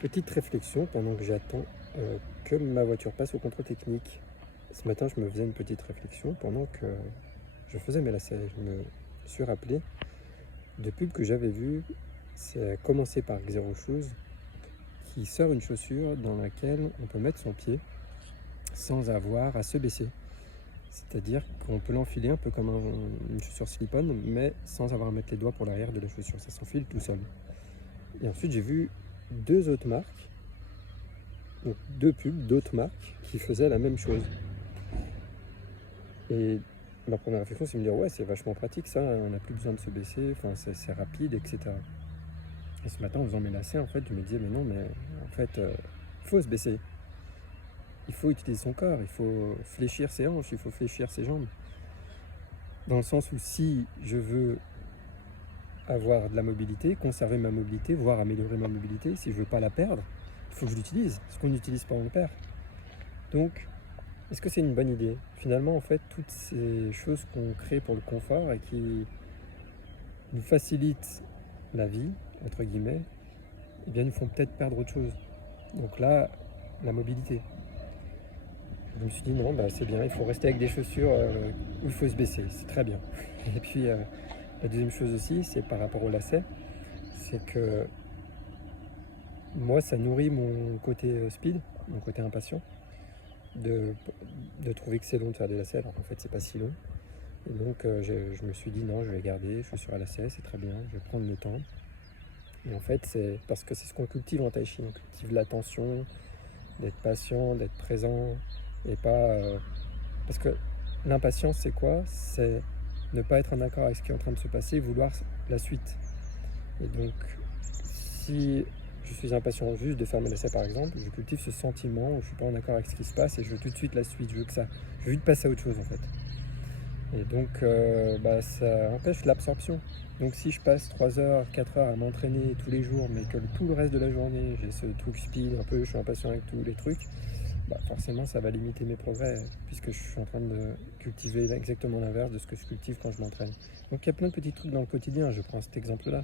Petite réflexion pendant que j'attends que ma voiture passe au contrôle technique. Ce matin, je me faisais une petite réflexion pendant que je faisais mes lacets. Je me suis rappelé de pubs que j'avais vues. C'est commencé par Xero Shoes qui sort une chaussure dans laquelle on peut mettre son pied sans avoir à se baisser. C'est-à-dire qu'on peut l'enfiler un peu comme une chaussure slip-on, mais sans avoir à mettre les doigts pour l'arrière de la chaussure. Ça s'enfile tout seul. Et ensuite, j'ai vu deux autres marques, donc deux pubs d'autres marques qui faisaient la même chose. Et ma première réflexion, c'est de me dire, ouais, c'est vachement pratique ça, on n'a plus besoin de se baisser, enfin, c'est rapide, etc. Et ce matin, en faisant mes lacets, en fait, je me disais, mais non, mais en fait, il faut se baisser. Il faut utiliser son corps, il faut fléchir ses hanches, il faut fléchir ses jambes. Dans le sens où si je veux avoir de la mobilité, conserver ma mobilité, voire améliorer ma mobilité, si je veux pas la perdre, il faut que je l'utilise. Ce qu'on n'utilise pas, on le perd. Donc, est-ce que c'est une bonne idée? Finalement, en fait, toutes ces choses qu'on crée pour le confort et qui nous facilitent la vie, entre guillemets, eh bien, nous font peut-être perdre autre chose. Donc là, la mobilité. Je me suis dit, non, bah, c'est bien, il faut rester avec des chaussures où il faut se baisser, c'est très bien. Et puis, la deuxième chose aussi, c'est par rapport au lacet, c'est que moi, ça nourrit mon côté speed, mon côté impatient, de, de trouver que c'est long de faire des lacets, alors qu'en fait, c'est pas si long. Et donc, je me suis dit, non, je vais garder chaussures à lacets, c'est très bien, je vais prendre le temps. Et en fait, c'est parce que c'est ce qu'on cultive en tai chi, on cultive l'attention, d'être patient, d'être présent, et pas... parce que l'impatience, c'est quoi? C'est ne pas être en accord avec ce qui est en train de se passer, vouloir la suite. Et donc, si je suis impatient juste de faire mes lacets par exemple, je cultive ce sentiment où je ne suis pas en accord avec ce qui se passe et je veux tout de suite la suite, je veux vite passer à autre chose en fait. Et donc ça empêche l'absorption. Donc si je passe 3 heures, 4 heures à m'entraîner tous les jours, mais que tout le reste de la journée, j'ai ce truc speed, un peu je suis impatient avec tous les trucs, forcément ça va limiter mes progrès, puisque je suis en train de cultiver exactement l'inverse de ce que je cultive quand je m'entraîne. Donc il y a plein de petits trucs dans le quotidien, je prends cet exemple-là.